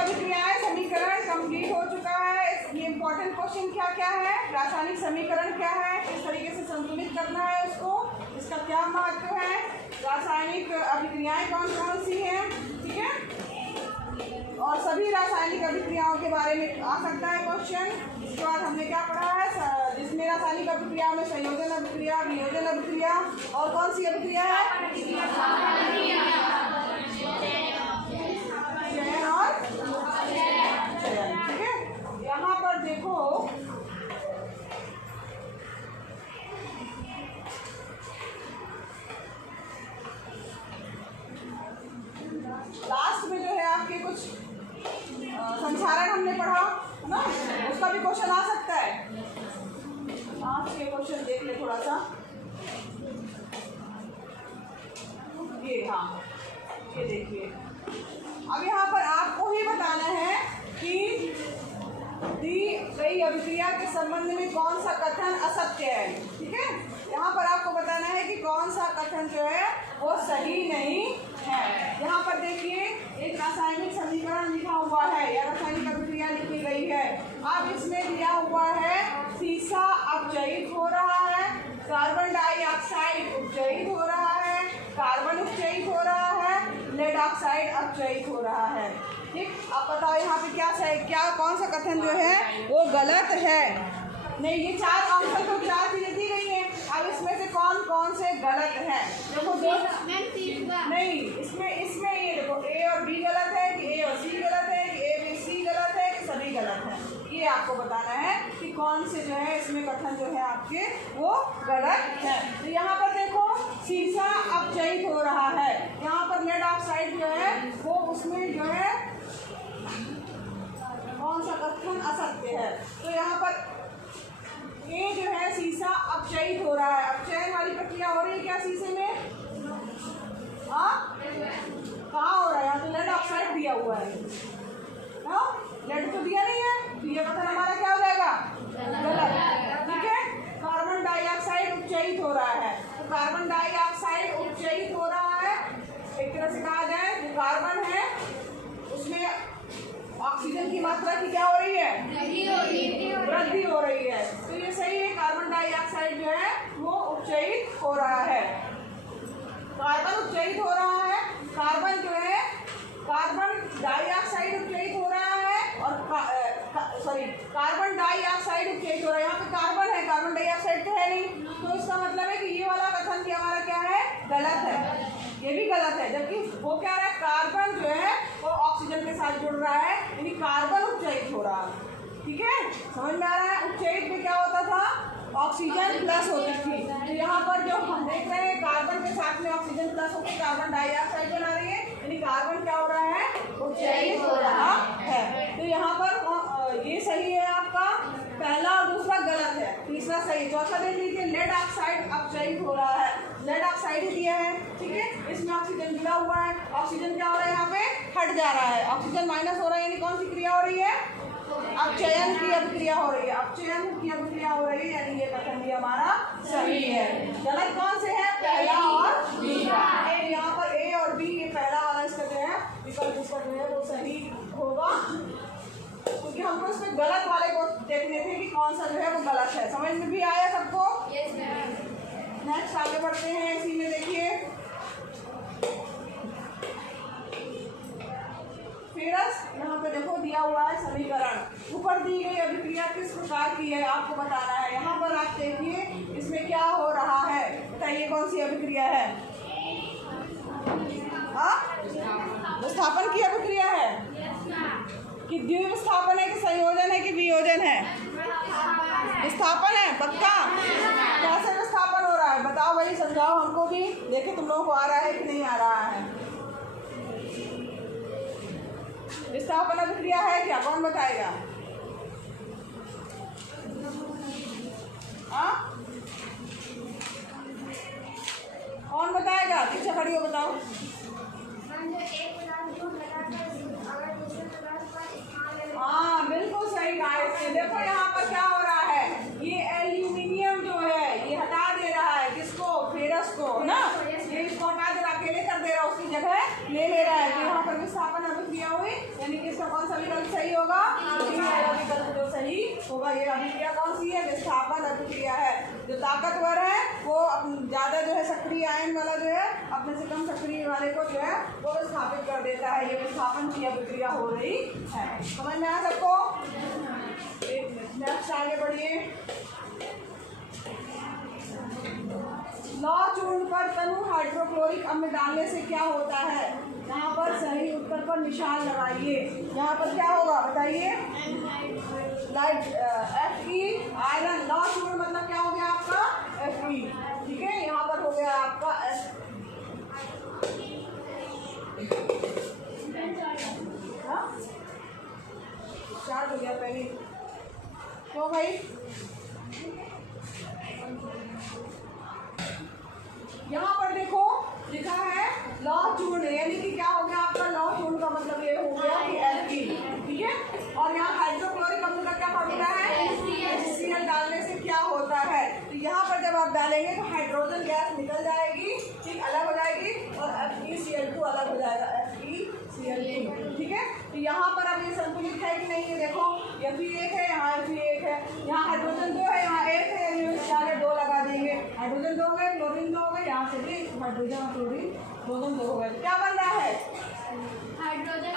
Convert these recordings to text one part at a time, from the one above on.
अभिक्रियाएं समीकरण कंप्लीट हो चुका है। ये इंपॉर्टेंट क्वेश्चन क्या क्या है, रासायनिक समीकरण क्या है, किस तरीके से संतुलित करना है उसको, इसका क्या महत्व है, रासायनिक अभिक्रियाएं कौन कौन सी हैं, ठीक है। और सभी रासायनिक अभिक्रियाओं के बारे में आ सकता है क्वेश्चन। इसके बाद हमने क्या पढ़ा है, जिसमें रासायनिक अभिक्रिया में संयोजन अभिक्रिया, वियोजन अभिक्रिया और कौन सी अभिक्रिया है, चयन और चयन, ठीक है। यहाँ पर देखो लास्ट में जो है आपके कुछ संसारण हमने पढ़ा है ना, उसका भी क्वेश्चन आ सकता है। आज के क्वेश्चन देख ले थोड़ा सा, ये हाँ ये देखिए। अब यहाँ पर आपको ही बताना है कि दी गई अभिक्रिया के संबंध में कौन सा कथन असत्य है, ठीक है। यहाँ पर आपको बताना है कि कौन सा कथन जो है वो सही नहीं है। यहाँ पर देखिए एक रासायनिक समीकरण लिखा हुआ है या रासायनिक अभिक्रिया लिखी गई है। अब इसमें दिया हुआ है सीसा अपचयित हो रहा है, कार्बन डाइऑक्साइड उपचयित हो रहा है, कार्बन उपचयित हो रहा है, लेड ऑक्साइड अपचयित हो रहा है, ठीक। अब बताओ यहाँ पे क्या कौन सा कथन जो है वो गलत है। नहीं, ये चार ऑप्शन तो चार चीजें दी गई हैं। अब इसमें से कौन कौन से गलत है, देखो दो नहीं, इसमें ये देखो ए और बी गलत है कि ए और सी गलत है कि ए बी सी गलत है कि सभी गलत है। ये आपको बताना है कि कौन से जो है इसमें कथन जो है आपके वो गलत है। तो यहाँ पर देखो सीसा अपचयित हो रहा है, यहाँ पर लेड ऑक्साइड जो है वो उसमें जो है कौन सा कथन असत्य है। तो यहाँ पर ये जो है सीसा अपचयित हो रहा है, अपचयन वाली प्रक्रिया हो रही है क्या शीशे में, हाँ कहाँ हो रहा है, यहाँ तो लेड ऑक्साइड दिया हुआ है ना, लेड तो दिया नहीं है, तो ये कथन हमारा क्या हो जाएगा गलत, ठीक है। कार्बन डाइऑक्साइड उपचयित हो रहा है, तो कार्बन डाइऑक्साइड उपचयित हो रहा है, एक तरह से कहा जाए जो कार्बन है उसमें ऑक्सीजन की मात्रा की क्या हो रही है, वृद्धि हो रही है। तो ये सही है, कार्बन डाइऑक्साइड जो है वो उपचयित हो रहा है, कार्बन उपचयित हो रहा है, कार्बन जो है कार्बन डाइऑक्साइड उपचयित हो रहा है और कार्बन डाइऑक्साइड उपचयित हो रहा है। यहाँ पे कार्बन है, कार्बन डाइऑक्साइड तो है नहीं, तो इसका मतलब है कि ये वाला कथन भी हमारा क्या है गलत है, ये भी गलत है। जबकि वो क्या रहा है, कार्बन जो है वो ऑक्सीजन के साथ जुड़ रहा है, यानी कार्बन उपचयित हो रहा है, ठीक है। समझ में आ रहा है, उपचयित में क्या होता था, ऑक्सीजन प्लस होती थी। तो यहाँ पर जो हम देख रहे हैं कार्बन के साथ में ऑक्सीजन प्लस होकर कार्बन डाइऑक्साइड बना रही है, यानी कार्बन क्या हो रहा है, उपचयित हो रहा है। तो यहाँ पर ये सही है आपका, पहला और दूसरा गलत है, तीसरा सही। चौथा देख लीजिए, लेड ऑक्साइड अपचयित हो रहा है, लेड ऑक्साइड ही दिया है, ठीक है। इसमें ऑक्सीजन जुड़ा हुआ है, ऑक्सीजन क्या हो रहा है यहाँ पे हट जा रहा है, ऑक्सीजन माइनस हो रहा है, यानी कौन सी क्रिया हो रही है, अपचयन की अभिक्रिया हो रही है, अपचयन की अभिक्रिया हो रही है, यानी ये कथन भी हमारा सही है। गलत कौन से है, पहला और दूसरा। यहाँ पर ए और बी, ये पहला वाला इसका जो है विकल्प इसका जो है वो सही होगा, क्योंकि हमको इसमें गलत वाले को देखने थे कि कौन सा जो है वो गलत है। समझ में भी आया सबको? नेक्स्ट आगे बढ़ते हैं, इसी में देखिए फेरस, यहाँ पे देखो दिया हुआ है समीकरण, ऊपर दी गई अभिक्रिया किस प्रकार की है आपको बताना है। यहाँ पर आप देखिए इसमें क्या हो रहा है, बताइए कौन सी अभिक्रिया है, विस्थापन की अभिक्रिया है कि द्विविस्थापन है कि संयोजन है कि वियोजन है, विस्थापन है पक्का। कैसे विस्थापन हो रहा है बताओ भाई, समझाओ हमको भी, देखे तुम लोगों को आ रहा है कि नहीं आ रहा है। विस्थापन अभिक्रिया है क्या, कौन बताएगा, कौन बताएगा, पीछे खड़ी हो बताओ। हाँ बिल्कुल सही कहा इसने। देखो यहाँ पर क्या हो रहा है, ये एल्यूमिनियम जो है ये हटा दे रहा है किसको, फेरस को ना, ये इसको हटा दे रहा, अकेले कर दे रहा, उसकी जगह ले रहा है। तो यहाँ पर विस्थापन अभिक्रिया हुई, यानी कि इसका कौन सा विकल्प सही होगा? डी वाला विकल्प जो सही होगा। ये अभिक्रिया कौन सी है? विस्थापन अभिक्रिया है। जो ताकतवर है वो ज़्यादा जो है सक्रिय आयन वाला जो है अपने से कम सक्रिय वाले को जो है वो विस्थापित कर देता है। ये विस्थापन की अभिक्रिया हो रही है। समझ में आया सबको? नेक्स्ट आगे बढ़िए। लौह चूर्ण पर तनु हाइड्रोक्लोरिक अम्ल डालने से क्या होता है? यहाँ पर सही उत्तर पर निशान लगाइए। यहाँ पर क्या होगा बताइए? Light Fe iron. लौह चूर्ण मतलब क्या हो गया आपका? Fe। ठीक है, यहाँ पर हो गया आपका चार्ज हो गया पहले तो भाई। यहाँ पर देखो लिखा है लौह चूर्ण, यानी कि क्या हो गया आपका? लौह चूर्ण का मतलब ये हो गया कि Fe। ठीक है, और यहाँ हाइड्रोक्लोरिक अम्ल का क्या फॉर्मूला है? HCl डालने से क्या होता है? तो यहाँ पर जब आप डालेंगे तो हाइड्रोजन गैस निकल जाएगी, ठीक, अलग हो जाएगी, और FeCl2 अलग हो जाएगा, FeCl2। ठीक है, तो यहाँ पर अब ये संतुलित है कि नहीं? ये देखो, ये भी एक है, यहाँ भी एक है, यहाँ हाइड्रोजन 2 है, यहाँ 1 है, यानी सारे 2 लगा देंगे। हाइड्रोजन 2 हो गए, क्लोरीन 2 हो गए, यहाँ से भी हाइड्रोजन और क्लोरीन दोनों 2 हो गए। क्या बन रहा है? हाइड्रोजन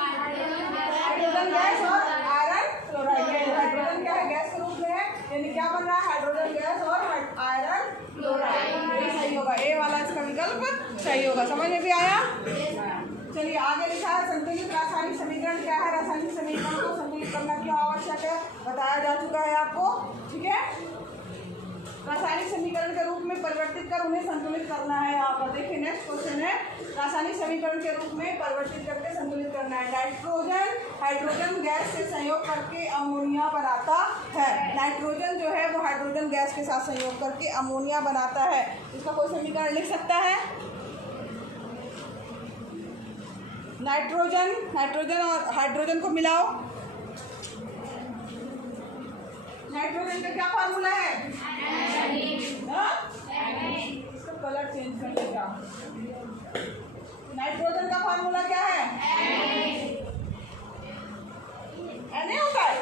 गैस और आयरन क्लोराइड। हाइड्रोजन क्या है? गैस के रूप में है, यानी क्या बन रहा है? हाइड्रोजन गैस और आयरन क्लोराइड। ये सही होगा, ए वाला इसका विकल्प सही होगा। समझ में भी आया? चलिए आगे लिखा है संतुलित रासायनिक समीकरण क्या है? रासायनिक समीकरण को संतुलित करना क्यों आवश्यक है बताया जा चुका है आपको। ठीक है, रासायनिक समीकरण के रूप में परिवर्तित कर उन्हें संतुलित करना है। यहाँ पर देखिए नेक्स्ट क्वेश्चन है, रासायनिक समीकरण के रूप में परिवर्तित करके संतुलित करना है। नाइट्रोजन हाइड्रोजन गैस से संयोग करके अमोनिया बनाता है। नाइट्रोजन जो है वो हाइड्रोजन गैस के साथ संयोग करके अमोनिया बनाता है। इसका कोई समीकरण लिख सकता है? नाइट्रोजन और हाइड्रोजन को मिलाओ। नाइट्रोजन का क्या फार्मूला है? इसका कलर चेंज कर देगा। नाइट्रोजन का फार्मूला क्या है? Na होता है?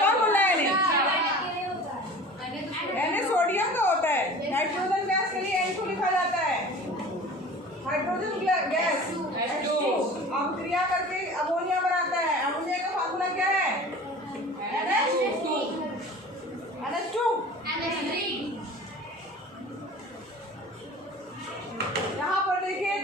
कौन बोल रहा है? Na सोडियम का होता है। नाइट्रोजन गैस के लिए N2 लिखा जाता है। हाइड्रोजन गैस H2 अब क्रिया करके अमोनिया बनाता है। अमोनिया का फार्मूला क्या है? NH2। यहाँ पर देखिए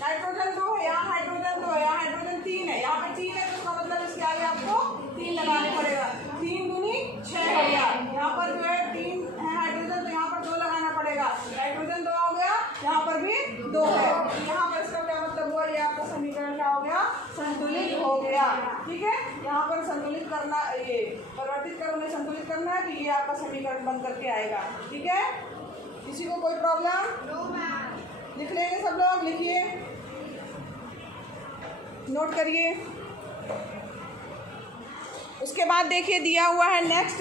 नाइट्रोजन 2 है, यहाँ हाइड्रोजन 2 है, यहाँ हाइड्रोजन 3 है, यहाँ पे 3 है तो उसका मतलब इसके आगे आपको 3 लगाने पड़ेगा। 3 दूनी 6 हो गया। यहाँ पर जो है 3 है हाइड्रोजन, तो यहाँ पर 2 लगाना पड़ेगा। नाइट्रोजन 2 हो गया, यहाँ पर भी 2 है। यहाँ पर इसका क्या मतलब हुआ? ये आपका समीकरण क्या हो गया? संतुलित हो गया। ठीक है, यहाँ पर संतुलित करना, ये परिवर्तित कर उन्हें संतुलित करना है, तो ये आपका समीकरण बन करके आएगा। ठीक है, किसी को कोई प्रॉब्लम? लिख लेंगे सब लोग, लिखिए, नोट करिए। उसके बाद देखिए दिया हुआ है नेक्स्ट,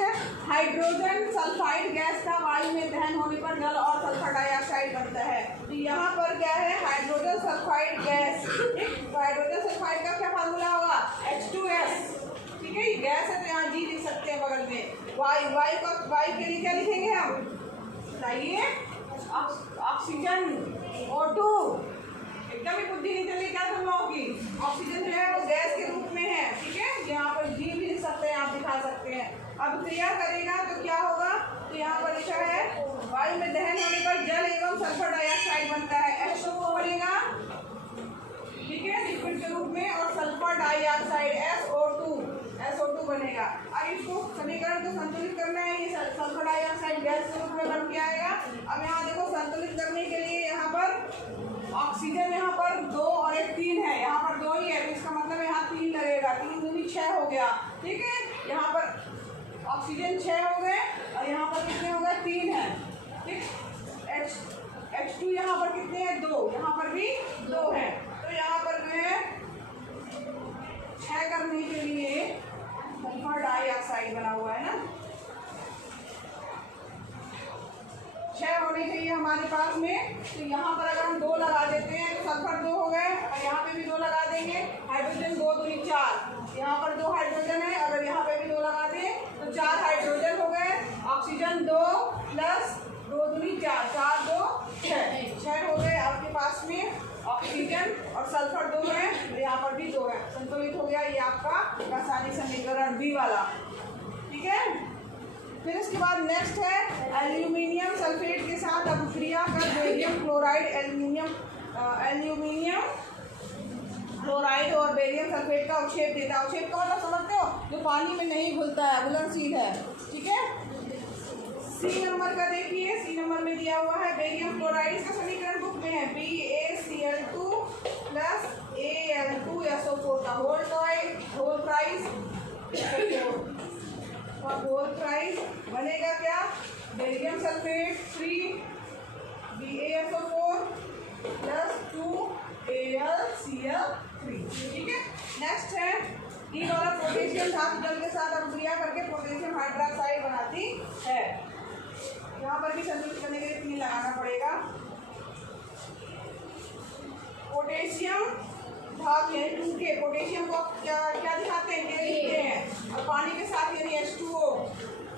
हाइड्रोजन सल्फाइड गैस का वायु में दहन होने पर जल और सल्फर डाइऑक्साइड बनता है। तो यहाँ पर क्या है? Hydrogen sulphide gas. Hydrogen sulphide का क्या फार्मूला होगा? H2S। ठीक है, ये गैस है तो यहाँ G लिख सकते हैं बगल में। वायु के लिए क्या लिखेंगे हम? बताइए, ऑक्सीजन O2। एकदम ही बुद्धि नहीं चली क्या तुम लोगों की? ऑक्सीजन जो है वो गैस के रूप में है। ठीक है, यहाँ पर G भी लिख सकते हैं, आप दिखा सकते हैं। अब क्रिया करेगा तो क्या होगा? तो यहाँ पर लिखा है वायु में दहन होने पर जल एवं सल्फर डाइऑक्साइड बनता है। H2O बनेगा, ठीक है, लिक्विड के रूप में, और सल्फर डाइऑक्साइड SO2 बनेगा। अब इसको समीकरण को संतुलित करना है। ये सल्फर डाइऑक्साइड गैस के रूप में बन के आएगा। अब यहाँ देखो संतुलित करने के लिए यहाँ पर ऑक्सीजन यहाँ पर 2 और एक 3 है, यहाँ पर 2 ही है, तो इसका मतलब यहाँ 3 लगेगा। 3 दूनी 6 हो गया। ठीक है, यहाँ पर ऑक्सीजन 6 हो गए और यहाँ पर कितने हो गए? 3 है। ठीक, H2 यहाँ पर कितने हैं? 2, यहाँ पर भी 2 है। तो यहाँ पर जो है 6 करने के लिए सल्फर डाइऑक्साइड बना हुआ है ना, 6 होने चाहिए हमारे पास में। तो यहाँ पर अगर हम 2 लगा देते हैं तो सल्फर 2 हो गए, और यहाँ पे भी 2 लगा देंगे। हाइड्रोजन 2 दूनी 4, में ऑक्सीजन और सल्फर 2 है, यहाँ पर भी 2 है, संतुलित हो गया ये आपका रासायनिक समीकरण बी वाला। ठीक है, फिर इसके बाद नेक्स्ट है एल्यूमिनियम सल्फेट के साथ अभिक्रिया कर बेरियम क्लोराइड एल्यूमिनियम क्लोराइड और बेरियम सल्फेट का अवक्षेप देता है। अवक्षेप का मतलब समझते हो, जो पानी में नहीं घुलता है, घुलनशील है। ठीक है, सी नंबर का देखिए, सी नंबर में दिया हुआ है बेरियम क्लोराइड, इसका समीकरण बुक में है BaCl2 + Al2SO4 का होल प्राइस बनेगा क्या, बेरियम सल्फेट 3 BaSO4 + 2AlCl3। ठीक है, नेक्स्ट है ई वाला पोटेशियम धातु जल के साथ अभिक्रिया करके पोटेशियम हाइड्रोक्साइड बनाती है। यहाँ पर भी संतुलित करने के लिए 3 लगाना पड़ेगा। पोटेशियम धातु यानी 2K, पोटेशियम को क्या दिखाते हैं, के लिखते हैं, और पानी के साथ यानी H2O।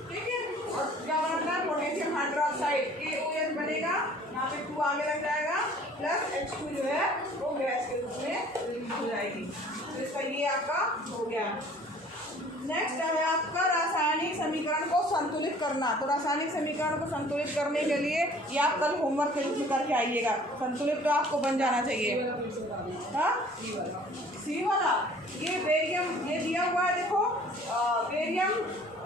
ठीक है, और क्या बनता है पोटेशियम हाइड्रोक्साइड, KOH बनेगा, यहाँ पे 2 आगे लग जाएगा, प्लस H2 जो है वो गैस के रूप में रिलीज हो जाएगी। तो इसका ये आपका हो गया। नेक्स्ट है आपका रासायनिक समीकरण को संतुलित करना। तो रासायनिक समीकरण को संतुलित करने के लिए ये आप कल होमवर्क के रूप में करके आइएगा। संतुलित तो आपको बन जाना चाहिए। हाँ, सी वाला ये बेरियम, ये दिया हुआ है देखो, बेरियम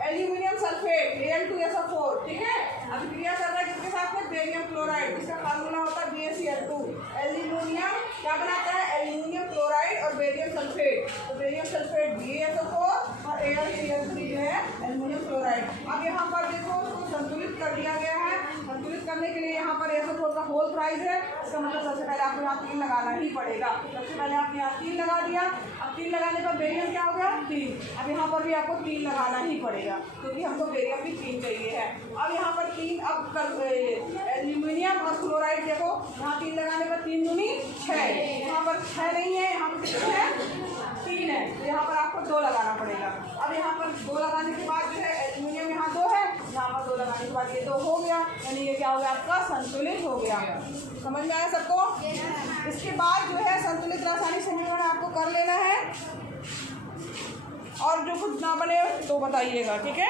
एल्यूमिनियम सल्फेट Al2SO4। ठीक है, अभिक्रिया कर रहा है किसके साथ में, बेरियम क्लोराइड, इसका फार्मूला होता है BaCl2। एल्यूमिनियम क्या बनाता है, एल्यूमिनियम क्लोराइड और बेरियम सल्फेट, तो बेरियम सल्फेट BaSO4 और AlCl3 जो है एल्यूमिनियम क्लोराइड। अब यहाँ पर देखो उसको संतुलित कर दिया गया है। संतुलित करने के लिए यहाँ पर SO4 का होल प्राइस है, इसका मतलब सबसे पहले आपको यहाँ 3 लगाना ही पड़ेगा। सबसे पहले आपने यहाँ 3 लगा दिया, अब 3 लगाने पर बेरियम क्या हो गया 3, अब यहाँ पर भी आपको 3 लगाना ही पड़ेगा, क्योंकि हमको बेरियम भी 3 चाहिए है। अब यहाँ पर 3, अब एल्यूमिनियम और क्लोराइड देखो, यहाँ 3 लगाने पर 3 दूनी 6, यहाँ पर 6 नहीं है, यहाँ पर कितने है 3 है, तो यहाँ पर आपको 2 लगाना पड़ेगा। अब यहाँ पर 2 लगाने के बाद जो है एल्यूमिनियम यहाँ 2 है, यहाँ पर 2 लगाने के बाद ये 2 हो गया, यानी ये क्या हो गया आपका संतुलित हो गया। समझ में आया सबको? इसके बाद जो है संतुलित रासायनिक समीकरण आपको कर लेना है, और जो कुछ ना बने तो बताइएगा। ठीक है।